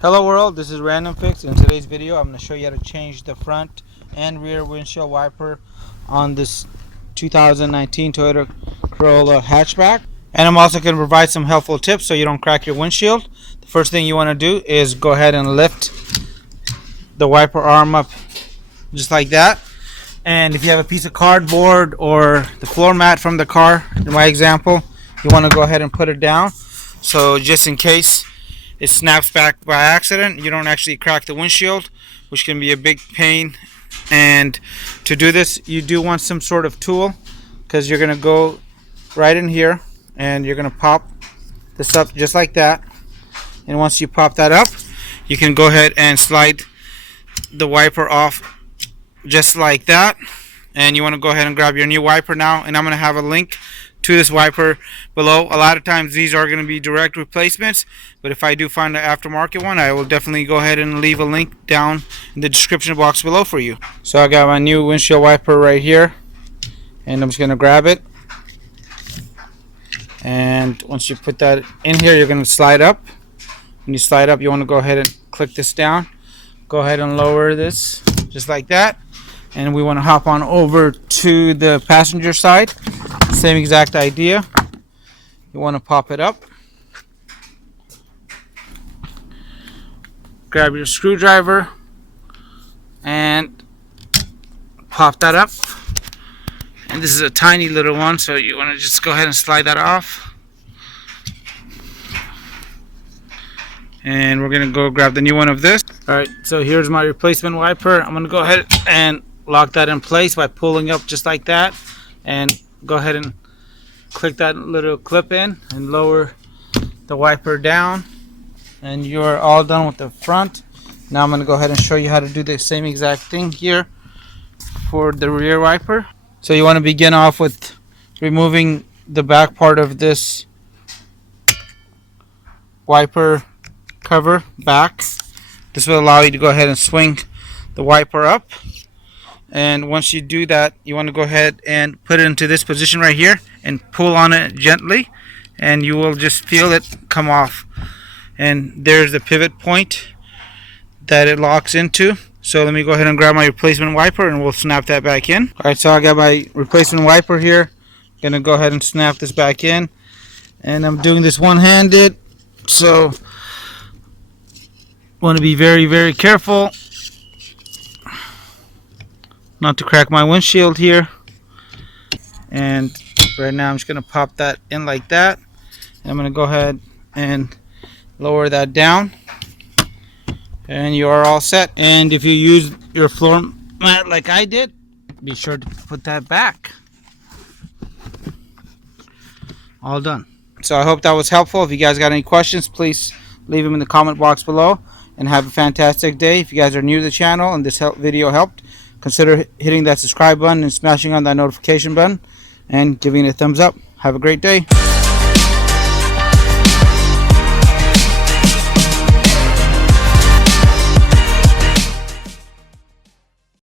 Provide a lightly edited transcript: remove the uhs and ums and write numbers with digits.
Hello world, this is Random Fix. In today's video I'm going to show you how to change the front and rear windshield wiper on this 2019 Toyota Corolla Hatchback. And I'm also going to provide some helpful tips so you don't crack your windshield. The first thing you want to do is go ahead and lift the wiper arm up just like that. And if you have a piece of cardboard or the floor mat from the car, in my example, you want to go ahead and put it down. So just in case it snaps back by accident, you don't actually crack the windshield, which can be a big pain. And to do this, you do want some sort of tool, because you're going to go right in here and you're going to pop this up just like that. And once you pop that up, you can go ahead and slide the wiper off just like that. And you want to go ahead and grab your new wiper now, and I'm going to have a link to this wiper below. A lot of times these are going to be direct replacements, but if I do find an aftermarket one, I will definitely go ahead and leave a link down in the description box below for you. So I got my new windshield wiper right here, and I'm just going to grab it, and once you put that in here, you're going to slide up. When you slide up, you want to go ahead and click this down. Go ahead and lower this just like that, and we want to hop on over to the passenger side. Same exact idea. You want to pop it up, grab your screwdriver and pop that up. And this is a tiny little one, so you want to just go ahead and slide that off. And we're going to go grab the new one of this. Alright, so here's my replacement wiper. I'm going to go ahead and lock that in place by pulling up just like that, and go ahead and click that little clip in and lower the wiper down, and you're all done with the front. Now I'm going to go ahead and show you how to do the same exact thing here for the rear wiper. So you want to begin off with removing the back part of this wiper cover back. This will allow you to go ahead and swing the wiper up. And once you do that, you want to go ahead and put it into this position right here and pull on it gently, and you will just feel it come off. And there's the pivot point that it locks into. So let me go ahead and grab my replacement wiper and we'll snap that back in. Alright, so I got my replacement wiper here. Gonna go ahead and snap this back in. And I'm doing this one-handed, so want to be very, very careful not to crack my windshield here. And right now I'm just going to pop that in like that, and I'm going to go ahead and lower that down, and you are all set. And if you use your floor mat like I did, be sure to put that back. All done. So I hope that was helpful. If you guys got any questions, please leave them in the comment box below, and have a fantastic day. If you guys are new to the channel and this video helped, consider hitting that subscribe button and smashing on that notification button and giving it a thumbs up. Have a great day.